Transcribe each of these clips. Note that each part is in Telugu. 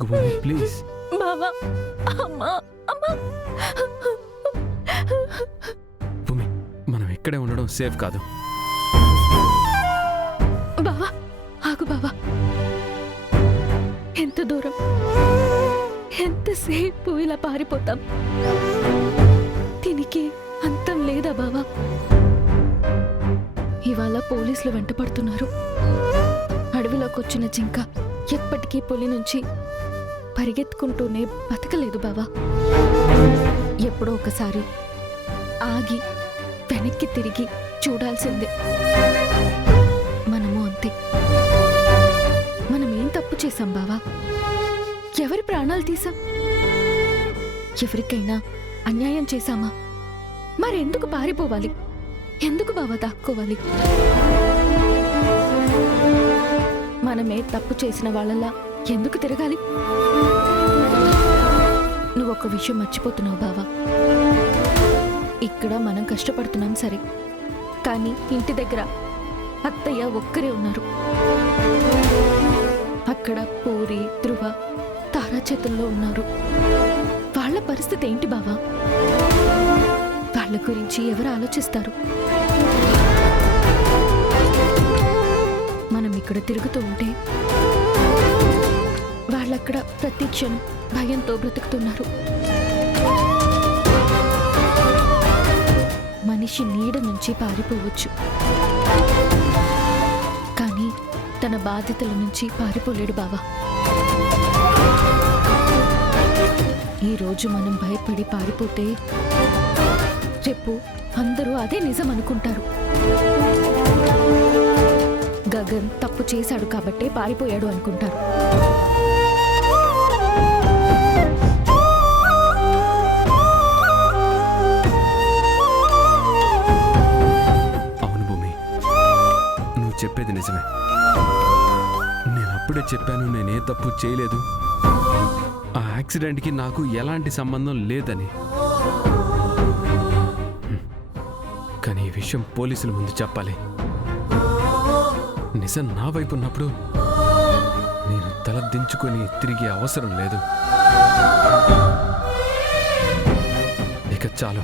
ఏడ్చుకు భూమి ప్లీజ్. బావా, అమ్మా, అమ్మా. భూమి, మనం ఇక్కడే ఉండడం సేఫ్ కాదు. బావా, ఆగు బావా. ఎంత దూరం, ఎంతసేపు ఇలా పారిపోతాం? దీనికి అంతం లేదా బావా? ఇవాళ పోలీసులు వెంటపడుతున్నారు. అడవిలోకి వచ్చిన జింక ఎప్పటికీ పులి నుంచి పరిగెత్తుకుంటూనే బతకలేదు బావా. ఎప్పుడో ఒకసారి ఆగి వెనక్కి తిరిగి చూడాల్సిందే. మనము అంతే. మనమేం తప్పు చేశాం బావా? ఎవరి ప్రాణాలు తీసాం? ఎవరికైనా అన్యాయం చేశామా? మరెందుకు పారిపోవాలి? ఎందుకు బావా దాక్కోవాలి? మనమే తప్పు చేసిన వాళ్ళలా ఎందుకు తిరగాలి? నువ్వొక్క విషయం మర్చిపోతున్నావు బావా. ఇక్కడ మనం కష్టపడుతున్నాం సరే, కానీ ఇంటి దగ్గర అత్తయ్య ఒక్కరే ఉన్నారు. అక్కడ పూరి, ధ్రువ, తారా చేతుల్లో ఉన్నారు. వాళ్ళ పరిస్థితి ఏంటి బావా? వాళ్ళ గురించి ఎవరు ఆలోచిస్తారు? మనం ఇక్కడ తిరుగుతూ ఉంటే వాళ్ళక్కడ ప్రతి క్షణం భయంతో బ్రతుకుతున్నారు. మనిషి నీడ నుంచి పారిపోవచ్చు, కానీ తన బాధ్యతల నుంచి పారిపోలేడు బావా. ఈరోజు మనం భయపడి పారిపోతే రేపు అందరూ అదే నిజం అనుకుంటారు. గగన్ తప్పు చేశాడు కాబట్టే పారిపోయాడు అనుకుంటారు. అవును భూమి, నువ్వు చెప్పేది నిజమే. నేను అప్పుడే చెప్పాను నేనే తప్పు చేయలేదు, ఆ యాక్సిడెంట్కి నాకు ఎలాంటి సంబంధం లేదని. కానీ ఈ విషయం పోలీసుల ముందు చెప్పాలి. నిజం నా వైపు ఉన్నప్పుడు నేను తల దించుకొని తిరిగే అవసరం లేదు. ఇక చాలు,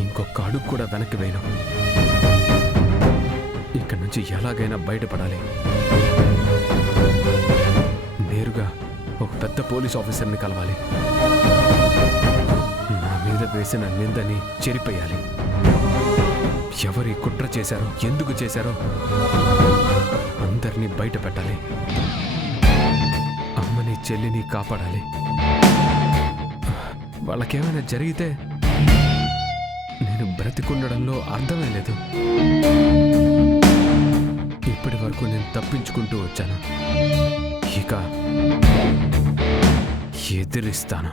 ఇంకొక అడుగు కూడా వెనక్కి వేయను. ఇక్కడి నుంచి ఎలాగైనా బయటపడాలి. నేరుగా ఒక పెద్ద పోలీస్ ఆఫీసర్ని కలవాలి. నా మీద వేసిన నిందని చెరిపేయాలి. ఎవరి కుట్ర చేశారో, ఎందుకు చేశారో అందరినీ బయట పెట్టాలి. అమ్మని, చెల్లిని కాపాడాలి. వాళ్ళకేమైనా జరిగితే నేను బ్రతికుండడంలో అర్థమే లేదు. ఇప్పటి వరకు నేను తప్పించుకుంటూ వచ్చాను, ఇక ఎదిరిస్తాను.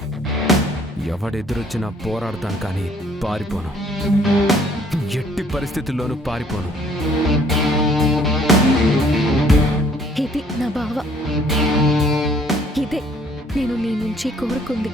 ఎవడెదురొచ్చినా పోరాడతాను, కానీ పారిపోను. ఎట్టి పరిస్థితుల్లోనూ పారిపోను. ఇది నా బావ. ఇదే నేను నీ నుంచి కోరుకుంది.